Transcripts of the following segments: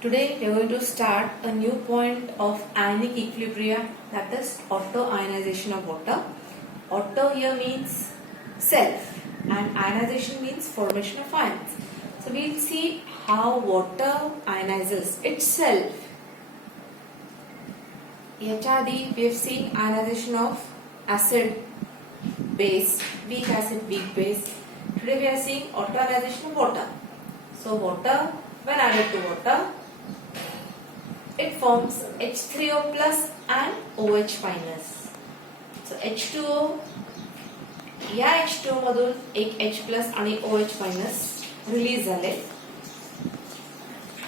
Today we are going to start a new point of ionic equilibrium, that is auto-ionization of water. Auto here means self and ionization means formation of ions. So we will see how water ionizes itself. याच्या आधी we have seen ionization of acid, base, weak acid, weak base. Today we are seeing auto-ionization of water. So water, when added to water, it forms H3O plus and OH minus. So H2O, या H2O मधून एक H plus आणि OH minus release झाले.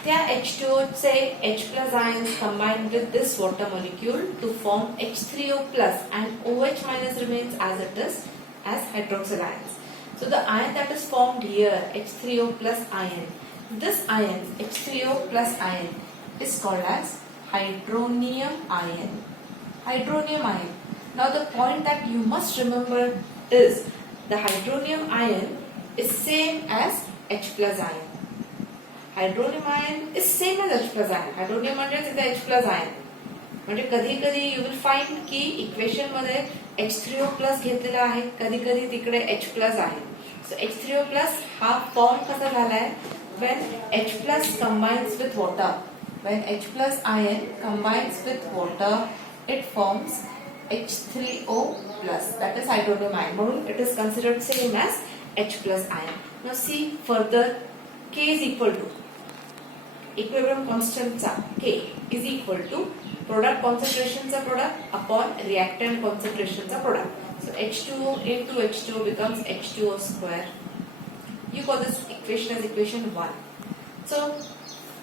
त्या H2O चे H plus ions combined with this water molecule to form H3O plus and OH minus remains as it is as hydroxyl ions. So the ion that is formed here, H3O plus ion, this ion, H3O plus ion, is called as hydronium ion. Hydronium ion. Now the point that you must remember is the hydronium ion is same as H plus ion. Hydronium ion is same as H plus ion. Hydronium म्हणजे तिथे H plus ion. म्हणजे कधी कधी you will find की equation मध्ये H3O plus घेतलेला आहे, कधी कधी तिकडे H plus आहे. So H3O plus हा फॉर्म कसा झालाय when H plus combines with water. When H plus ion combines with water, it forms H3O plus. That is hydronium ion. It is considered same as H plus ion. Now see further, K is equal to equilibrium constant K is equal to product concentration product upon reactant concentration product. So H2O into H2O becomes H2O square. You call this equation as equation 1. So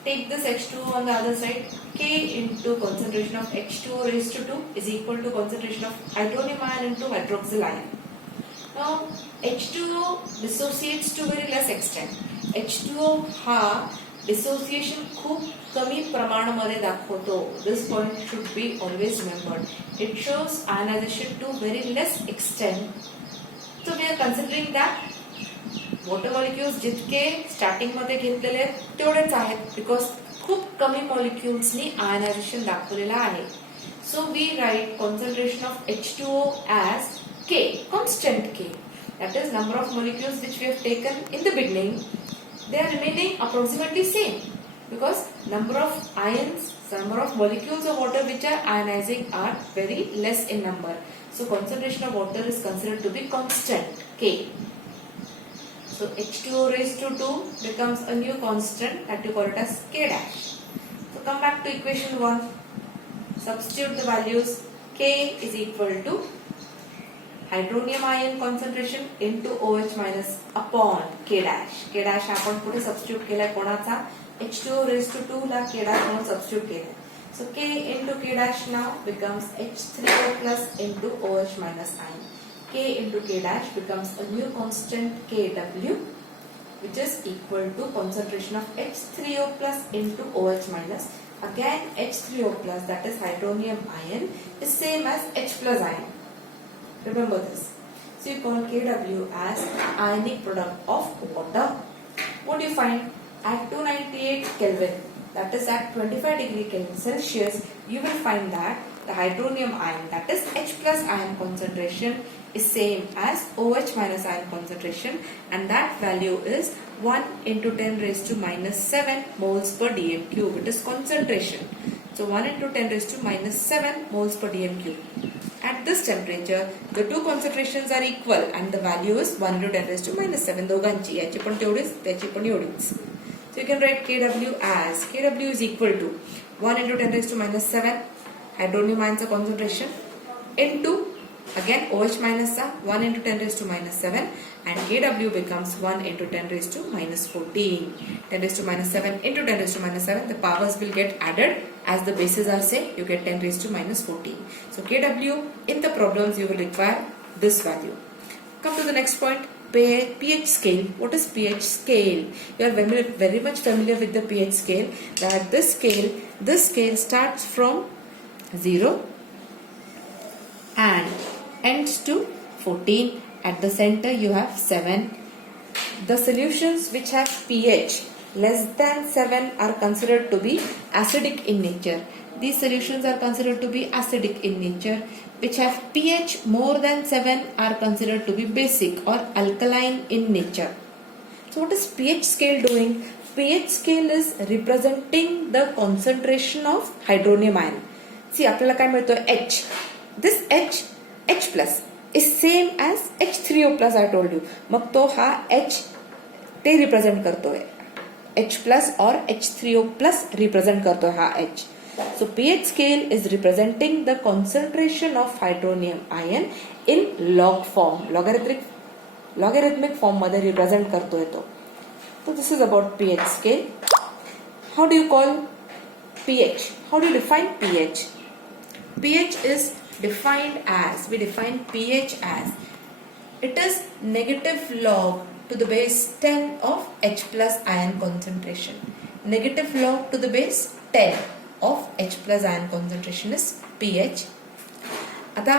take this H2O on the other side. K into concentration of H2O raised to 2 is equal to concentration of hydronium ion into hydroxyl ion. Now H2O dissociates to very less extent. H2O हा dissociation खूप कमी प्रमाणामध्ये दाखवतो. This point should be always remembered. It shows ionization to very less extent. So we are considering that water molecules जितके starting मध्ये घेतलेले तेवढेच आहेत बिकॉज खूप कमी मॉलिक्युल्सनी आयनायझेशन दाखवलेलं आहे. So we write concentration of H2O as K, constant K. That is number of molecules which we have taken in the beginning. They are remaining approximately same because number of ions, number of molecules of water which are ionizing are very less in number. So concentration of water is considered to be constant K. So H2O raised to 2 becomes a new constant that you call it as K dash. So come back to equation 1. Substitute the values. K is equal to hydronium ion concentration into OH minus upon K dash. K dash आपण पुढे substitute केलाय कोणाचा? H2O raised to 2 La K dash म्हणून substitute केलाय. So K into K dash now becomes H3O plus into OH minus ion. K into K dash becomes a new constant Kw, which is equal to concentration of H3O plus into OH minus. Again H3O plus, that is hydronium ion, is same as H plus ion. Remember this. So you call Kw as ionic product of water. What do you find? At 298 Kelvin, that is at 25 degree Kelvin Celsius, you will find that the hydronium ion, that is H plus ion concentration, is same as OH minus ion concentration, and that value is 1 into 10 raised to minus 7 moles per dm cube. It is concentration. So 1 into 10 raised to minus 7 moles per dm cube. At this temperature, the two concentrations are equal and the value is 1 into 10 raised to minus 7. दोघांची याची पण तेवढीच त्याची पण एवढीच. So you can write Kw as Kw is equal to 1 into 10 raised to minus 7 hydronium ion concentration into again OH minus 1 into 10 raised to minus 7 and Kw becomes 1 into 10 raised to minus 14. 10 raised to minus 7 into 10 raised to minus 7, the powers will get added as the bases are same. You get 10 raised to minus 14. So Kw in the problems you will require this value. Come to the next point, pH scale. What is pH scale? You are very much familiar with the pH scale. That this scale starts from 0 and ends to 14. At the center you have 7. The solutions which have pH less than 7 are considered to be acidic in nature. These solutions are considered to be acidic in nature. Which have pH more than 7 are considered to be basic or alkaline in nature. So what is pH scale doing? pH scale is representing the concentration of hydronium ion. See, आपल्याला काय मिळतोय H. This H plus is same as H3O plus I told you. मग तो हा H ते represent करतोय. H plus or H3O plus represent करतोय हा H. So pH scale is representing the concentration of hydronium ion in log form. Logarithmic form मध्ये represent करतोय तो. So this is about pH scale. How do you call pH? How do you define pH? pH is defined as, we define pH as, it is negative log to the base 10 of H plus ion concentration. Negative log to the base 10 of H plus ion concentration is pH. आता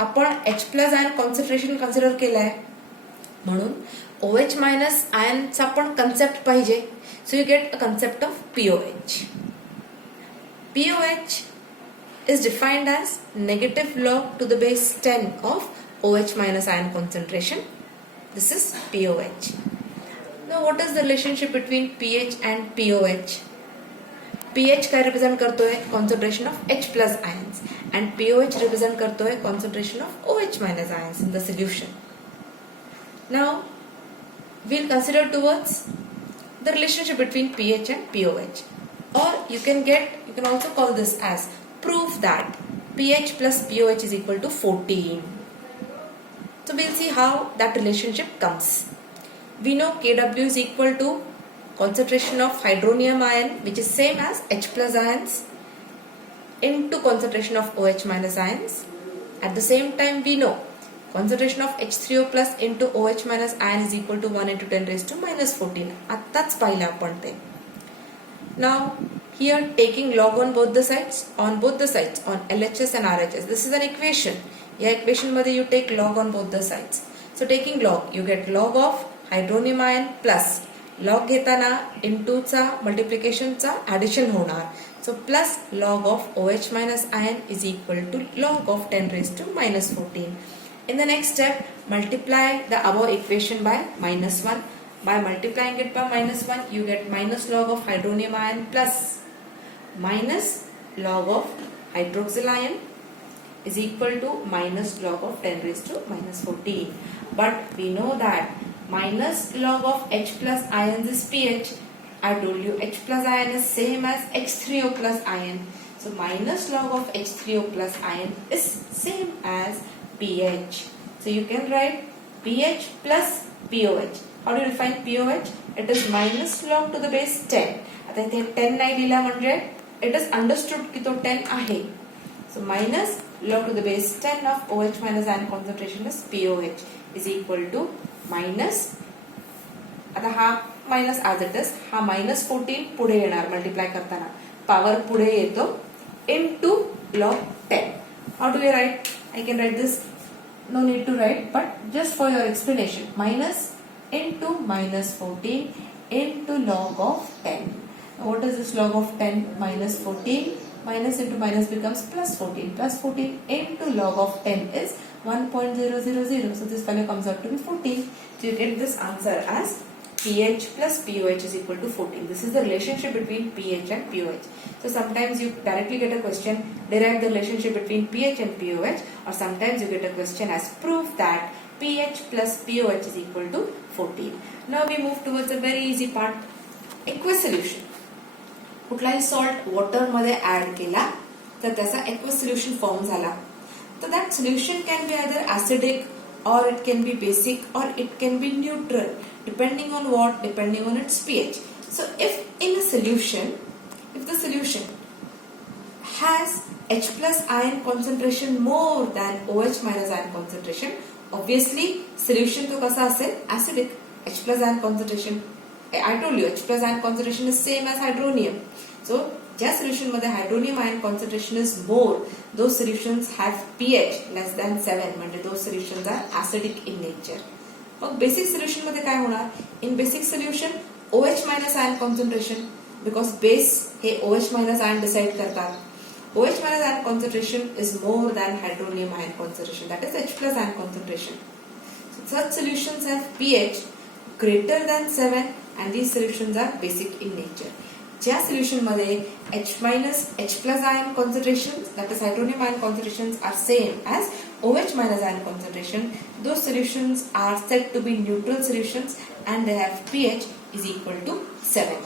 आपण H plus ion concentration consider केलाय म्हणून OH minus ion चा पण concept पाहिजे. So you get a concept of POH. POH is defined as negative log to the base 10 of OH minus ion concentration. This is POH. Now what is the relationship between pH and POH? pH काय represent करतोय? Concentration of H plus ions, and POH represent करतोय concentration of OH minus ions in the solution. Now we'll consider towards the relationship between pH and POH, or you can also call this as proof that pH plus POH is equal to 14. So we'll see how that relationship comes. We know Kw is equal to concentration of hydronium ion, which is same as H plus ions, into concentration of OH minus ions. At the same time, we know concentration of H3O plus into OH minus ion is equal to 1 into 10 raised to minus 14. आत्ताच पाहिलं आपण ते. Now here taking log on both the sides, on LHS and RHS. This is an equation. या equation मध्ये you take log on both the sides. So taking log, you get log of hydronium ion plus log घेताना into चा multiplication चा addition होणार. So plus log of OH minus ion is equal to log of 10 raised to minus 14. In the next step, multiply the above equation by minus 1. By multiplying it by minus 1, you get minus log of hydronium ion plus minus log of hydroxyl ion is equal to minus log of 10 raised to minus 14. But we know that minus log of H plus ions is pH. I told you H plus ion is same as H3O plus ion. So minus log of H3O plus ion is same as pH. So you can write pH plus POH. How do you define POH? It is minus log to the base 10. आता इथे 10 नाही दिला म्हणजे it is understood की तो 10 आहे. So minus log to the base 10 of OH minus ion concentration is POH is equal to minus, आता हा minus as it is, हा minus 14 पुढे येणार multiply करताना power पुढे येतो into log 10. How do we write? I can write this, no need to write, but just for your explanation, minus into minus 14 into log of 10. Now what is this log of 10 minus 14? Minus into minus becomes plus 14. Plus 14 into log of 10 is 1.000. So this value comes out to be 14. So you get this answer as pH plus POH is equal to 14. This is the relationship between pH and POH. So sometimes you directly get a question, derive the relationship between pH and POH, or sometimes you get a question as proof that pH plus POH is equal to 14. Now we move towards a very easy part, aqueous solution. कुठलाही salt water मध्ये add केला तर त्याचा aqueous solution form झाला. तर that solution can be either acidic or it can be basic or it can be neutral depending on what? Depending on its pH. So if in a solution, if the solution has H plus ion concentration more than OH minus ion concentration, obviously solution तो कसा असेल? Acidic. H plus ion concentration, I told you H plus ion concentration is same as hydronium. So ज्या solution मध्ये hydronium ion concentration is more, those solutions have pH less than 7, म्हणजे those solutions are acidic in nature. मग basic solution मध्ये काय होणार? In basic solution OH minus ion concentration, because base हे OH minus ion decide करतात. OH minus ion concentration is more than hydronium ion concentration, that is H plus ion concentration. So such solutions have pH greater than 7 and these solutions are basic in nature. ज्या solution मध्ये H minus H plus ion concentrations, that is hydronium ion concentrations, are same as OH minus ion concentration, those solutions are said to be neutral solutions and they have pH is equal to 7.